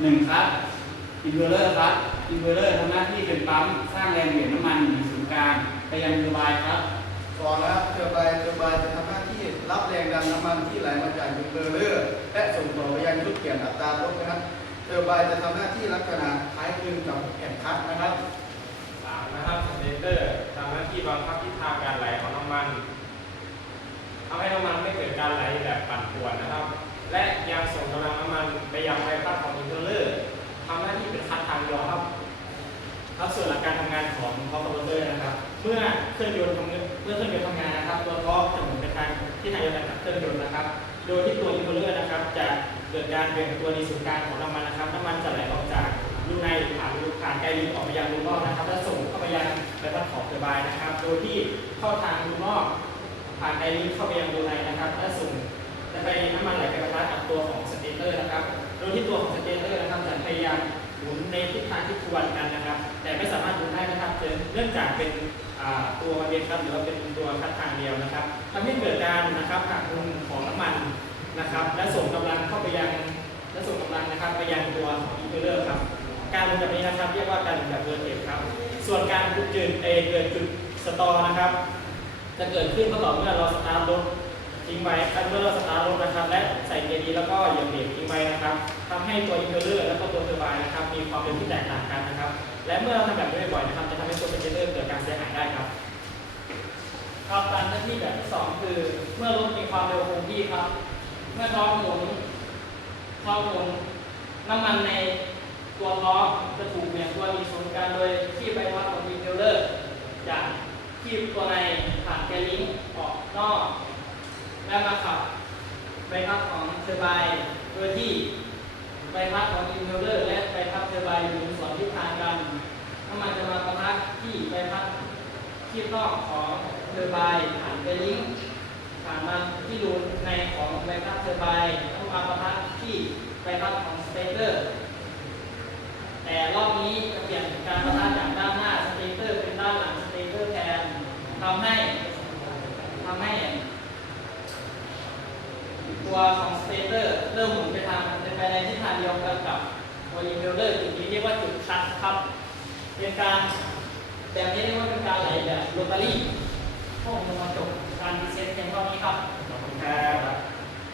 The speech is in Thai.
หนึ่งครับอินเวอร์เลอร์ครับอินเวอร์เลอร์ทำหน้าที่เป็นปั๊มสร้างแรงเบี่ยงน้ำมันอยู่ศูนย์กลางไปยังเทอร์ไบน์ครับสองนะครับเทอร์ไบน์เทอร์ไบน์จะทำหน้าที่รับแรงดันน้ำมันที่ไหลมาจากยูเบอร์เลอร์และส่งต่อไปยังชุดเปลี่ยนอัตราลดนะครับเทอร์ไบน์จะทำหน้าที่ลักษณะคล้ายคลึงกับแผ่นคัดนะครับสามนะครับสเตเตอร์ทำหน้าที่บังคับทิศทางการไหลของน้ำมันทำให้น้ำมันไม่เกิดการไหลแบบปั่นป่วนนะครับ และยังส่งกำลังน้ำมันไปยังใบพัดของอินเทอร์ มื่อเครื่องยนต์ทำเมื่อเครื่องยนต์ทำงานนะครับ ตัวท็อจะหมุนไปทางที่ทางเดียวกันกับเครื่องยนต์นะครับ โดยที่ตัวอินเวอร์เลอร์นะครับ จะเกิดการเบี่ยงตัวในศูนย์กลางของน้ำมันนะครับน้ำมันจะไหลออกจากรูในผ่านรูผ่านไกลลิ้นออกไปยังรูนอกนะครับ และส่งเข้าไปยังใบพัดขอบเทอร์ไบน์นะครับ โดยที่เข้าทางรูนอกผ่านไกลลิ้นเข้าไปยังรูในนะครับ และส่งจะไปน้ำมันไหลไปปะทะกับตัวของสเตเตอร์นะครับ โดยที่ตัวของสเตเตอร์นะครับจะพยายามหมุนในทิศทางที่ทวนกันนะครับ แต่ไม่สามารถหมุนได้นะครับเนื่องจากเป็น ตัวมันเองครับหรือว่าเป็นตัวคัดทางเดียวนะครับทำให้เกิดการนะครับหักมุมของน้ำมันนะครับ และส่งกำลังเข้าไปยังและส่งกำลังนะครับไปยังตัวของอินเทอร์เลอร์ครับ การหมุนแบบนี้นะครับเรียกว่าการลงแบบเบอร์เทปครับ ส่วนการจุดจืดเอเกิดจุดสตอร์นะครับ จะเกิดขึ้นก็ต่อเมื่อเราสตาร์ทรถ ทิ้งไว้เมื่อเราสตาร์ทรถนะครับ และใส่เกียร์ดีแล้วก็เหยียบเบรกทิ้งไว้นะครับทำให้ตัวอินเทอร์เลอร์และก็ตัวเทอร์ไบน์นะครับ มีความเร็วที่แตกต่างกันนะครับ และเมื่อเราทำแบบนี้บ่อยๆนะครับ จะทำให้ตัวอินเทอร์เลอร์เกิดการเสียหายได้ครับครับการหน้าที่แบบที่สองคือ เมื่อรถมีความเร็วคงที่ครับ เมื่อท้องหมุนท้องหมุนน้ำมันในตัวล้อจะถูกเบี่ยงตัวมีศูนกลางโดยที่ใบพัดของอินเทอร์เลอร์จะที่ตัวในผ่านแกลิงก์ออกนอก และมาขับใบพัดของเทอร์ไบน์โดยที่ใบพัดของอินเทอร์เลอร์และใบพัดเทอร์ไบน์อยู่ในส่วนทิศทางกันน้ำมันจะมาประทะที่ใบพัดที่นอกของเทอร์ไบน์ผ่านไปลิงก์ผ่านมาที่รูในของใบพัดเทอร์ไบน์ต้องมาประทะที่ใบพัดของสเตเตอร์แต่รอบนี้จะเปลี่ยนการประทะจากด้านหน้าสเตเตอร์เป็นด้านหลังสเตเตอร์แทนทำให้ทำให้ ตัวของสเตเตอร์เริ่มหมุนไปทางเป็นไปในทิศทางเดียวกันกับตัวอินเบลเลอร์จุดนี้เรียกว่าจุดคัดครับ เป็นการแบบนี้เรียกว่าเป็นการไหลแบบโรตารี่ข้อมูลมาจบการดีเซตเพียงเท่านี้ครับขอบคุณครับ